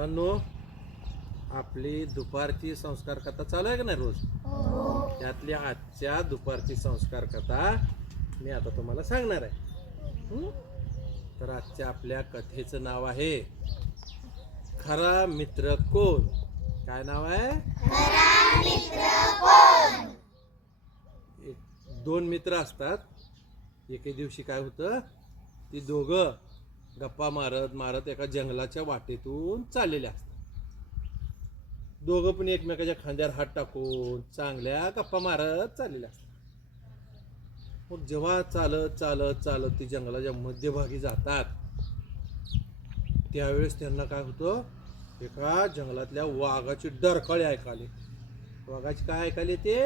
मुलांनो, आपली दुपारची संस्कार कथा चालू आहे का नाही रोज? त्यातली आजच्या दुपारची संस्कार कथा मी आता तुम्हाला सांगणार आहे. तर आजच्या आपल्या कथेचं नाव आहे खरा मित्र कोण. काय नाव आहे? खरा मित्र कोण. दोन मित्र असतात. एके दिवशी काय होतं, ती दोघं गप्पा मारत मारत एका जंगलाच्या वाटेतून चाललेले असतात. दोघं पण एकमेकाच्या खांद्यावर हात टाकून चांगल्या गप्पा मारत चाललेले असतात. मग जेव्हा चालत चालत चालत ती जंगलाच्या मध्यभागी जातात, त्यावेळेस त्यांना काय होतं, एका जंगलातल्या वाघाची डरकाळी ऐकाली. वाघाची काय ऐकाली? ते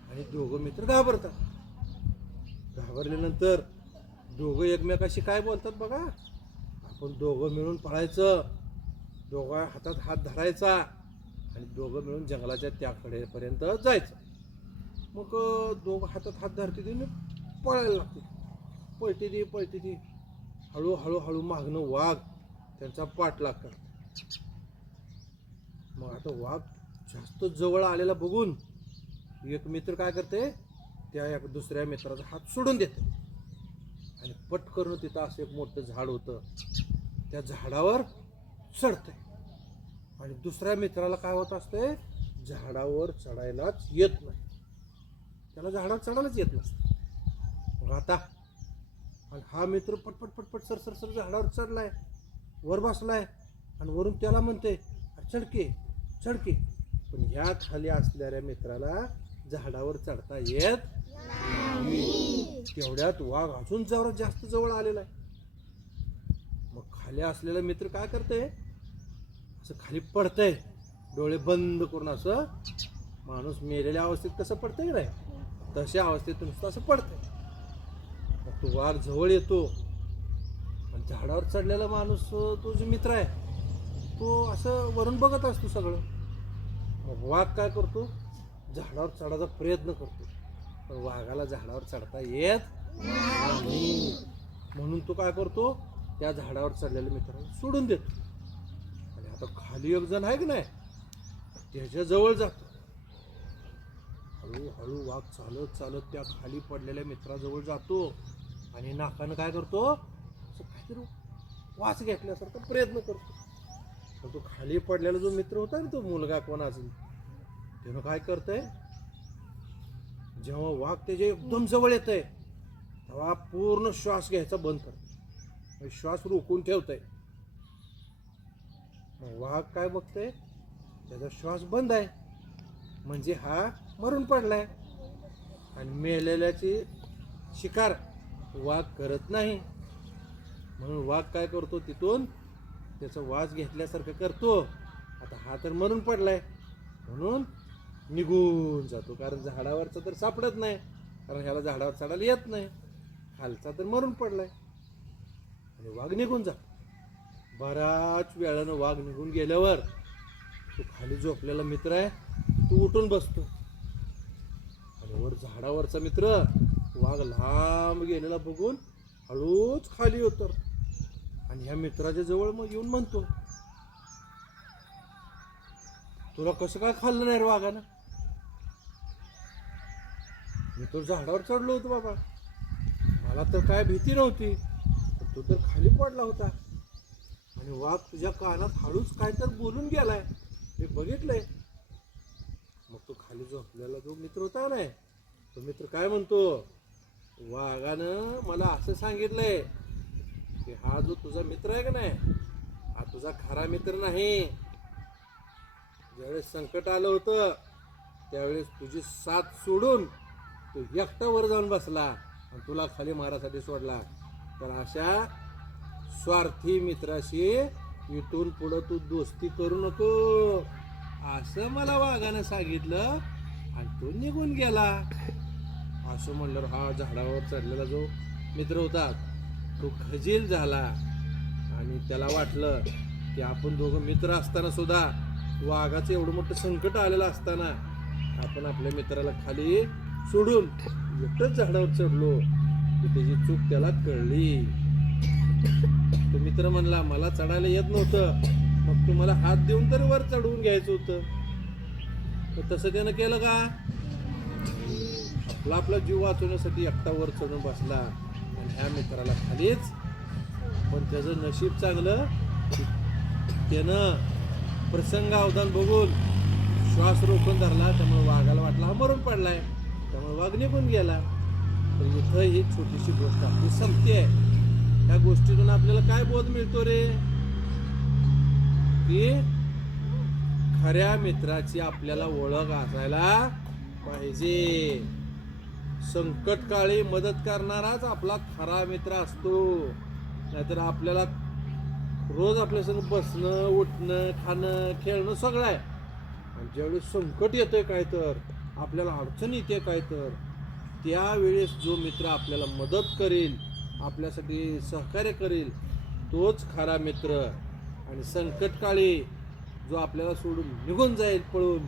आणि दोघं मित्र घाबरतात. घाबरल्यानंतर दोघं एकमेकाशी काय बोलतात बघा, आपण दोघं मिळून पळायचं, दोघा हातात हात धरायचा आणि दोघं मिळून जंगलाच्या त्याकडेपर्यंत जायचं. मग दोघं हातात हात धरते ती पळायला लागते. पळते ती हळूहळू मागणं वाघ त्यांचा पाठलाग करतात. मग आता वाघ जास्त जवळ आलेला बघून एक मित्र काय करते, त्या दुसऱ्या मित्राचा हात सोडून देते आणि पटकन तिथं असं एक मोठं झाड होतं, त्या झाडावर चढते. आणि दुसऱ्या मित्राला काय होत असते, झाडावर चढायलाच येत नाही. त्याला झाडावर चढायलाच येत नसते. मग आता आणि हा मित्र पटपट सर झाडावर चढलाय, वर बसलाय आणि वरून त्याला म्हणते चढके. पण ह्या खाली असलेल्या मित्राला झाडावर चढता येत नाही. तेवढ्यात वाघ अजून जरा जास्त जवळ आलेला आहे. मग खाली असलेला मित्र काय करते, असं खाली पडतंय, डोळे बंद करून. असं माणूस मेलेल्या अवस्थेत कसं पडतंय की नाही, तशा अवस्थेत नुसतं असं पडतंय. मग तो वाघ जवळ येतो आणि झाडावर चढलेला माणूस, तो जो मित्र आहे, तो असं वरून बघत असतो सगळं. मग वाघ काय करतो, झाडावर चढायचा प्रयत्न करतो, पण वाघाला झाडावर चढता येत नाही. म्हणून तो काय करतो, त्या झाडावर चढलेल्या मित्राला सोडून देतो आणि आता खाली एक जण आहे की नाही, त्याच्या जवळ जातो. हळूहळू वाघ चालत त्या खाली पडलेल्या मित्राजवळ जातो आणि नाकानं काय करतो, असं काहीतरी वास घेतल्यासारखा प्रयत्न करतो. पण तो खाली पडलेला जो मित्र होता ना, तो मुलगा कोण असेल, त्यानं काय करतंय, जेव्हा वाघ त्याच्या एकदम जवळ येतंय तेव्हा पूर्ण श्वास घ्यायचा बंद करतो, श्वास रोखून ठेवतंय. मग वाघ काय बघतंय, त्याचा श्वास बंद आहे, म्हणजे हा मरून पडलाय. आणि मेलेल्याची शिकार वाघ करत नाही. म्हणून वाघ काय करतो, तिथून त्याचा वास घेतल्यासारखं करतो. आता हा तर मरून पडलाय म्हणून निघून जातो, कारण झाडावरचा तर सापडत नाही, कारण ह्याला झाडावर चढायला येत नाही. खालचा तर मरून पडलाय आणि वाघ निघून जातो. बराच वेळानं वाघ निघून गेल्यावर तो खाली झोपलेला मित्र आहे, तो उठून बसतो आणि वर झाडावरचा मित्र वाघ लांब गेलेला बघून हळूच खाली उतरतो आणि ह्या मित्राच्या जवळ मग येऊन म्हणतो, तुला कसं काय खाल्लं नाही रे वाघानं? मी तर झाडावर चढलो होतो बाबा, मला तर काय भीती नव्हती, पण तू तर खाली पडला होता आणि वाघ तुझ्या कानात हळूच काय तर बोलून गेलाय, मी बघितलंय. मग तो खाली झोपलेला जो मित्र होता ना, तो मित्र काय म्हणतो, वाघानं मला असं सांगितलंय की हा जो तुझा मित्र आहे का नाही, हा तुझा खरा मित्र नाही. ज्यावेळेस संकट आलं होतं त्यावेळेस तुझी साथ सोडून तो एकटा वर जाऊन बसला आणि तुला खाली मारासाठी सोडला. तर अशा स्वार्थी मित्राशी इथून पुढं तू दोस्ती करू नको, असं मला वाघानं सांगितलं आणि तो निघून गेला. असं म्हणल्यावर हा झाडावर चढलेला जो मित्र होता तो खजील झाला आणि त्याला वाटलं की आपण दोघं मित्र असताना सुद्धा, वाघाचं एवढं मोठं संकट आलेलं असताना आपण आपल्या मित्राला खाली सोडून एकटंच झाडावर चढलो, की त्याची चूक त्याला कळली. तो मित्र म्हणला मला चढायला येत नव्हतं, मग तुम्हाला हात देऊन तर वर चढवून घ्यायचं होतं. तर तसं त्यानं केलं का? आपला जीव वाचवण्यासाठी एकटा वर चढून बसला आणि ह्या मित्राला खालीच. पण त्याचं नशीब चांगलं, त्यानं प्रसंग अवधान बघून श्वास रोखून धरला. त्यामुळे वाघाला वाटला हा मरून पडलाय, त्यामुळे वाघ निघून गेला. तर इथं ही छोटीशी गोष्ट आपली संपते. त्या गोष्टीतून आपल्याला काय बोध मिळतो रे? की खऱ्या मित्राची आपल्याला ओळख असायला पाहिजे. संकटकाळी मदत करणाराच आपला खरा मित्र असतो. नाहीतर आपल्याला रोज आपल्या संग बसणं, उठणं, खाणं, खेळणं सगळं आहे. आणि ज्यावेळी संकट येतंय काय, तर आपल्याला अडचण येते काय, तर त्यावेळेस जो मित्र आपल्याला मदत करेल, आपल्यासाठी सहकार्य करेल, तोच खरा मित्र. आणि संकटकाळी जो आपल्याला सोडून निघून जाईल पळून,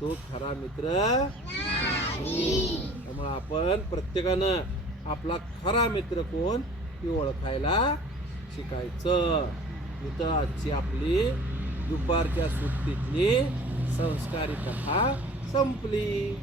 तो खरा मित्र नाही. त्यामुळे आपण प्रत्येकानं आपला खरा मित्र कोण हे ओळखायला शिकायचं. इथं आजची आपली दुपारच्या सुट्टीतली संस्कारी कथा संपली.